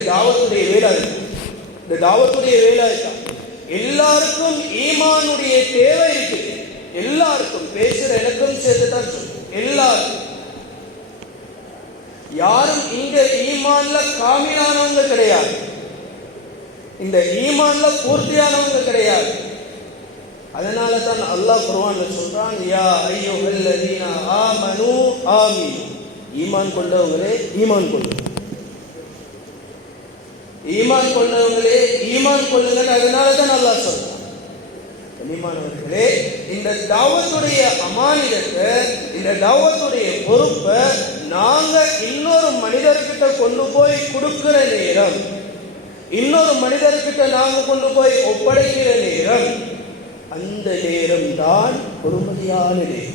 தாவத்துடைய வேலை இருக்கு இந்த தாவத்துடைய வேலை எல்லாருக்கும் ஈமானுடைய தேவை இருக்கு. எல்லாருக்கும் பேசுற எனக்கும் சேர்த்து தான் எல்லாரும் எல்லாருக்கும். யாரும் இங்க ஈமான்ல காமிலானவங்க கிடையாது. இந்த ஈமான்ல பூர்த்தியானவங்க கிடையாது. அதனால தான் அல்லாஹ் குர்ஆன்ல சொல்றான் யா ஐயோ ஆமனு ஆமீன். ஈமான் கொண்டவங்களே ஈமான் கொண்டவங்க. ஈமான் கொள்ளவங்களே ஈமான் கொள்ளுங்கள். அதனால தான் நல்லா சொல்றான். இந்த தாவத்துடைய அமானிதத்தை இந்த தாவத்துடைய பொறுப்பை நாங்க இன்னொரு மனிதர்கிட்ட கொண்டு போய் கொடுக்கிற நேரம் இன்னொரு மனிதர்கிட்ட நாங்க கொண்டு போய் ஒப்படைக்கிற நேரம் அந்த நேரம் தான் பொறுமதியான நேரம்.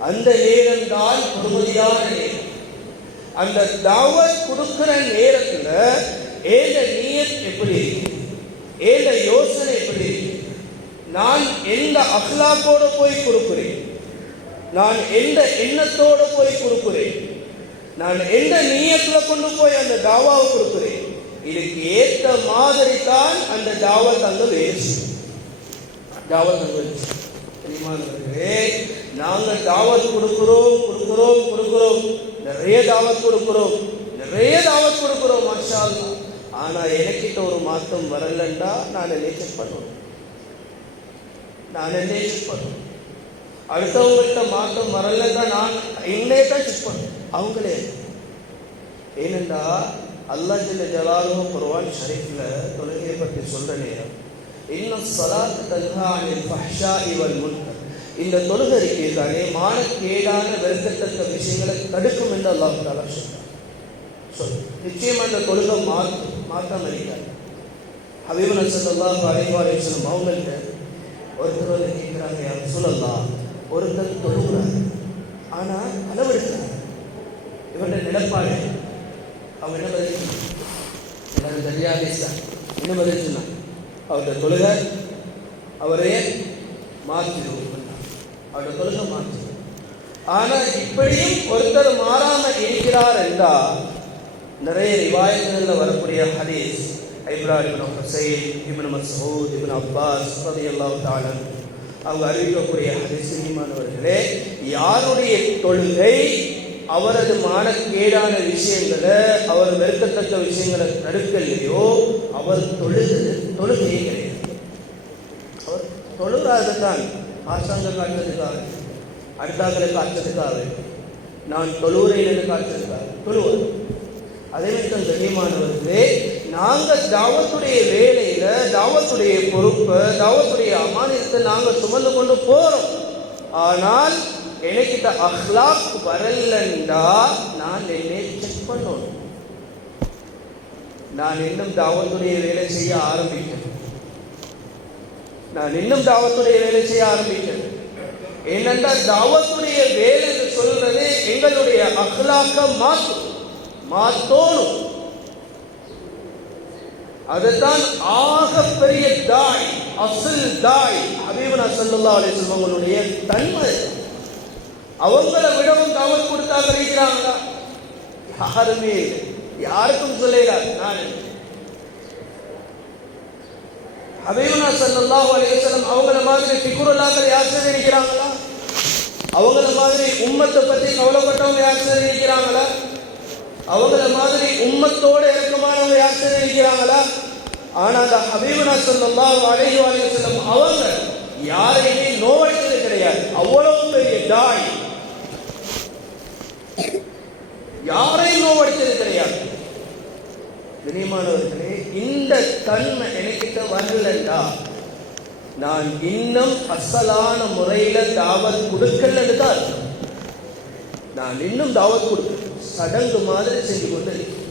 அந்த நேரம் தான் பொறுமதியான நேரம். அந்த தாவத் கொடுக்கிற எப்படி? இருக்கு யோசனை எப்படி? நான் எந்த அஹ்லாக்கோட போய் கொடுக்கிறேன் நான் எந்த எண்ணத்தோடு போய் கொடுக்கிறேன் நான் எந்த நீயத்தில் கொண்டு போய் அந்த தாவாவை கொடுக்கிறேன் இதுக்கு ஏத்த மாதிரி தான் அந்த தாவா தங்க வேலை தாவா தங்க அங்க தெரியுமானவர்களே நாங்கள் தாவத் கொடுக்கிறோம் கொடுக்கிறோம் கொடுக்கிறோம். நிறைய தாவத் கொடுக்கிறோம். நிறைய தாவத் கொடுக்கிறோம் மாஷா ஆனால் ஆனா எனக்கிட்ட ஒரு மாற்றம் வரலண்டா நான் என்னை செக் பண்ணுவேன் நான் என்னை செக் பண்ணுவேன் அடுத்தவங்கள்ட்ட மாற்றம் வரலன்னா நான் என்னே தான் செக் பண்ணுவேன் அவங்களே. ஏனென்றா அல்லாஹ் ஜில்ல ஜலாலுஹு குருவான் ஷரீஃபில் தொழுகையை பற்றி சொல்ற நேரம் இன்னும் சலாத் தன்ஹா அனில் ஃபஹ்ஷாஇ வல் முன்கர். இந்த தொழுகை இருக்கே தானே மானக்கேடான வெறுக்கத்தக்க விஷயங்களை தடுக்கும் என்று அல்லாஹ் தாலா சொல் நிச்சயமா இந்த தொழுகை மாற்று மாற்றம் இருக்காது. ஹபீபன் சல்லாஹ் அலைஹி சொல்லும் அவங்கள்ட்ட ஒருத்தர் வந்து கேட்குறாங்க யார் சொல்லலாம் ஒருத்தர் தொழுகிறாங்க ஆனால் அளவெடுக்கிறார் இவருடைய நிலப்பாடு. அவங்க என்ன பதில் சொன்னாங்க? எல்லாரும் என்ன பதில் சொன்னாங்க? அவருடைய தொழுகை அவரே மாற்றிடுவோம் அவருடைய தொழுகை மாற்றிடும் ஆனால் இப்படியும் ஒருத்தர் மாறாமல் இருக்கிறார் என்றால் நிறைய ரிவாயத்துகளில் வரக்கூடிய ஹதீஸ் Ibrahim ibn Hussain ibn Masood ibn Abbas ரலியல்லாஹு தாலன் அவங்க அறிவிக்கக்கூடிய ஹதீஸ் ஈமானவர்களே யாருடைய தொழுகை அவரது மானக்கேடான விஷயங்களை அவர் வெறுக்கத்தக்க விஷயங்களை தடுக்கலையோ அவர் தொழுது தொழுகையே கிடையாது. அவர் தொழுகாது தான் காட்டுறதுக்காக அடுத்தாக்களை காட்டுறதுக்காக நான் தொழுகிறேன் என்று காட்டுறதுக்காக தொழுவது அதே மாதிரி தான் கண்ணியமானவர்களே நாங்கள் தாவத்துடைய வேலையில தாவத்துடைய பொறுப்பை தாவத்துடைய அமானியத்தை நாங்கள் சுமந்து கொண்டு போறோம். ஆனால் எனக்கிட்ட அஹ்லாக் வரலண்டா நான் என்னை செக் பண்ணணும். நான் இன்னும் தாவத்துடைய வேலை செய்ய ஆரம்பிக்கிறேன் நான் இன்னும் தாவத்துடைய வேலை செய்ய ஆரம்பிக்கிறேன் ஏனென்றால் தாவத்துடைய வேலை என்று சொல்றது எங்களுடைய அஹ்லாக்க மாற்றும். மாத்தோணும். அதுதான் ஆக பெரிய தாய் அசல் தாய் ஹபீபனா சல்லல்லாஹு அலி செல்வங்களுடைய தன்மை. அவங்கள விடவும் தாவத் கொடுத்தா கிடைக்கிறாங்களா யாருமே யாருக்கும் சொல்லலாது நான். ஹபீபனா சல்லா அலி வஸல்லம் அவங்கள மாதிரி ஃபிக்ருல்லாக்கள் யார் செய்திருக்கிறாங்களா அவங்கள மாதிரி உம்மத்தை பத்தி கவலைப்பட்டவங்க யார் செய்திருக்கிறாங்களா அவங்கள மாதிரி உம்மத்தோட இறக்கமானவங்க யார் தெரிவிக்கிறாங்களா ஆனா அந்த ஹபீபனா ஸல்லல்லாஹு அலைஹி செல்லும் அவங்க யாரையுமே நோவடைத்தது கிடையாது. அவ்வளவு பெரிய தாய் யாரையும் நோவடித்தது கிடையாது. கண்ணியமானவர்களே இந்த தன்மை எனக்கிட்ட வரலண்டா. நான் இன்னும் அசலான முறையில தாவத் கொடுக்கலன்னு தான் நான் இன்னும் தாவத் கொடுக்க சடங்கு மாதிரி செஞ்சு கொண்டு இருக்கேன்.